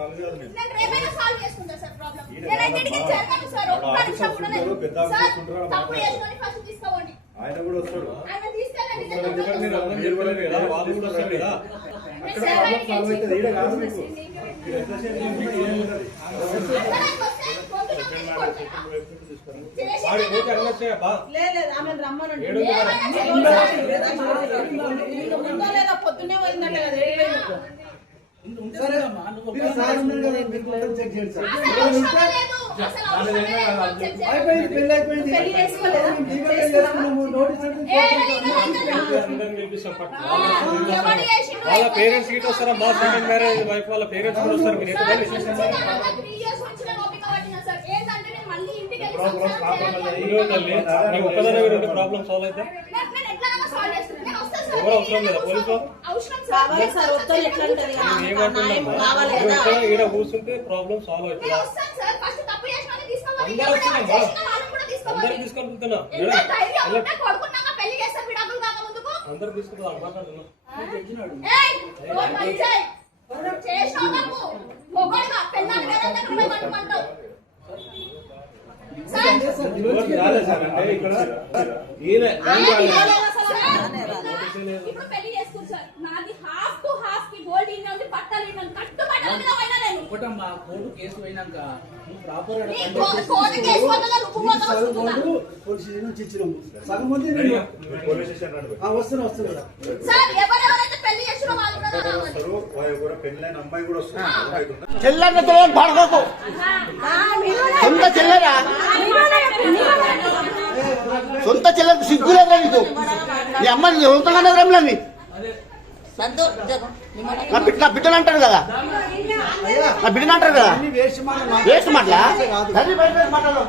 నేను రేపైనా సాల్వ్ చేసుకుంటా సార్ ప్రాబ్లం. నేను ఐడెంటిటీ జరగను సార్. ఒక్క నిమిషం కూడా నేను సార్ తప్పు చేసుకొని ఫస్ట్ తీసుకోండి. ఆయన కూడా వస్తాడు. ఆయన తీసుకెళ్ళండి. మీరు కూడా కదా వాళ్ళు కూడా వస్తారు కదా. అక్కడ ప్రాబ్లం సాల్వ్ అవుతుంది. ఈడ కాదు మీకు. ఇక్కడ ఎంత సేపు మీకు ఏం ఉండదు. ఆడి ఓకే అన్నట్టే బా. లేదు ఆమె రమ్మనండి. లేదా పొద్దున్నే పోయిందంట కదా. వాళ్ళ పేరెంట్స్ గిట్ వస్తారా? మా సెకండ్ మ్యారేజ్ వైఫ్ వాళ్ళ పేరెంట్స్ కూడా వస్తారు. మీరు ఒక్కదానే ప్రాబ్లమ్ సాల్వ్ అయితే ఎవరు అవసరం లేదా? పోలీసు ఈడ కూర్చుంటే ప్రాబ్లమ్ సాల్వ్ అవుతుంది. అందరు తీసుకెళ్తున్నా అందరు తీసుకుంటా మాట్లాడుతున్నా. ఇప్పుడు పెళ్లి చేసుకుని సార్ నాది హాఫ్ టు హాఫ్ కి గోల్డ్ ఇన్ ఉంది. పట్టాలి కట్టు పట్టాలి మీద పోయినా నేను ఒకటమ్మా కోర్టు కేసు పోయినాక ప్రాపర్ కోర్టు కేసు వల్ల రుక్కుపోతా వస్తున్నా. పోలీస్ నుంచి ఇచ్చినాము సగం మంది పోలీస్ స్టేషన్ వస్తున్నారు సార్. ఎవరెవరైతే పెళ్లి చేసినా వాళ్ళు కూడా వస్తారు. కూడా పెళ్ళైన అమ్మాయి కూడా వస్తుంది. చెల్లెన్నతో పడకోకు. సొంత చెల్లెరా? సొంత చెల్లెలకు సిగ్గులేదా నీకు? నీ అమ్మాయి సొంతంగానే రమ్మని నా బిడ్డలు అంటారు కదా. నా బిడ్డలు అంటారు కదా. వేస్ట్ మాటలా? మాట్లాడు.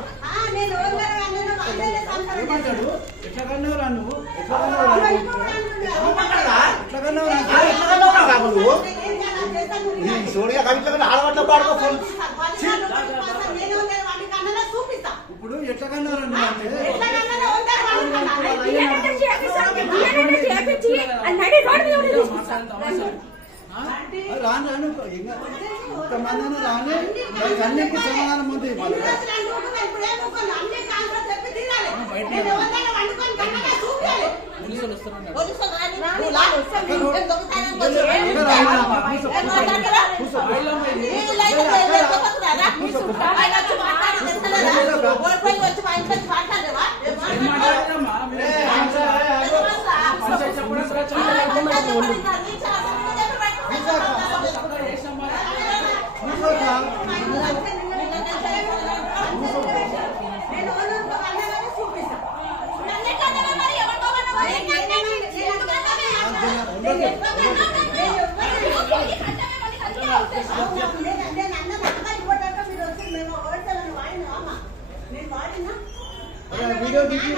సోనియా కవితలు ఆడవాళ్ళ పాడుకో. ఇప్పుడు ఎట్లా కన్నారండి అంటే రాను రాను ఇంతమంది రాని అన్నిటికీ సమాధానం ఉంది. వీడియో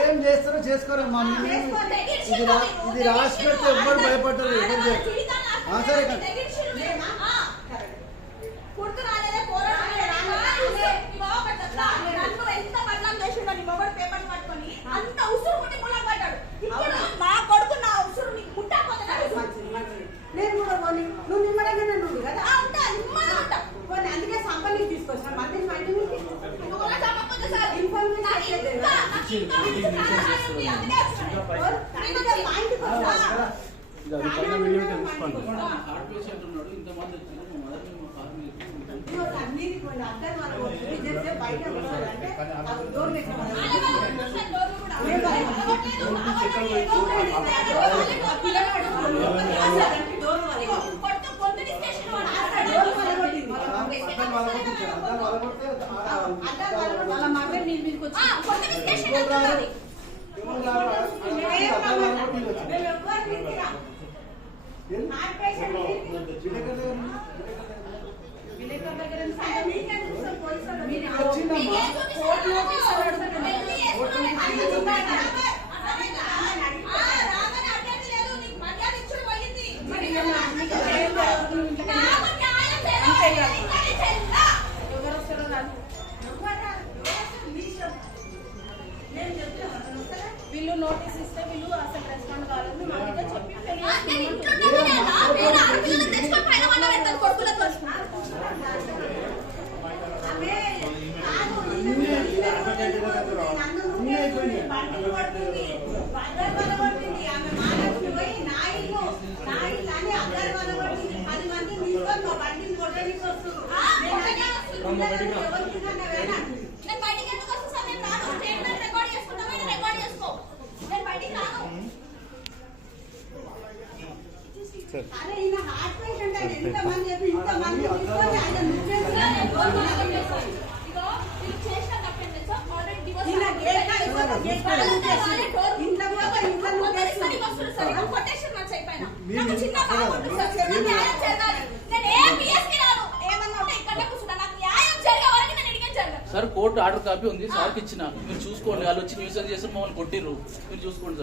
ఏం చేస్తారో చేసుకోరమ్మా. ఇది రాసి పెడితే ఎవ్వరు భయపడ్డారు. సరే నేను కూడా పోనీ నువ్వు నిమ్మడంగానే నువ్వు కదా అందుకే సంపల్ని తీసుకొచ్చాను. మళ్ళీ విలేకరుల దగ్గర రాగానే అడ్డేది లేదు, నీకు మర్యాద ఇచ్చుడు పోయింది. నాకు న్యాయం చేయాలి. ఇంకా చేస్తా. వీళ్ళు నోటీస్ ఇస్తే వీళ్ళు అసలు రెస్పాండ్ కావాలని మా మీద చెప్పి నేను ఇంట్లో ఉన్నానేనా? వేరే ఆడపిల్లలను తెచ్చుకొని పైన వండబెడతాను కొడుకులతో. నేను బయటికి ఎందుకు వస్తా సార్? నేను రాను. స్టేట్మెంట్ రికార్డ్ చేసుకుంటావా? నేను రికార్డ్ చేసుకో. నేను బయటికి రాను. అరే ఈయన హార్ట్ పేషెంట్ ఆయన ఎంతమంది చెప్పి ఇంతమంది తీసుకొని ఆయన నువ్వేస్తున్నా ఇగో వీళ్ళు చేసిన తప్పేం తెలుసా? ఆల్రెడీ డివోర్స్ ఈయన గేట్ ఇంట్లో కొటేషన్ వచ్చాయి పైన. నాకు చిన్న బాబు ఉంది సార్. నాకు న్యాయం జరగాలి. నేను ఏ పిఎస్కి రాను. ఏమన్నా ఉంటే ఇక్కడే కూర్చుంటా. నాకు న్యాయం జరిగే వరకు నేను ఇడిగే జరగను. సార్ కోర్టు ఆర్డర్ కాపీ ఉంది, సార్కి ఇచ్చిన, మీరు చూసుకోండి. వాళ్ళు వచ్చి న్యూసెన్స్ చేసి మమ్మల్ని కొట్టిర్రు, మీరు చూసుకోండి సార్.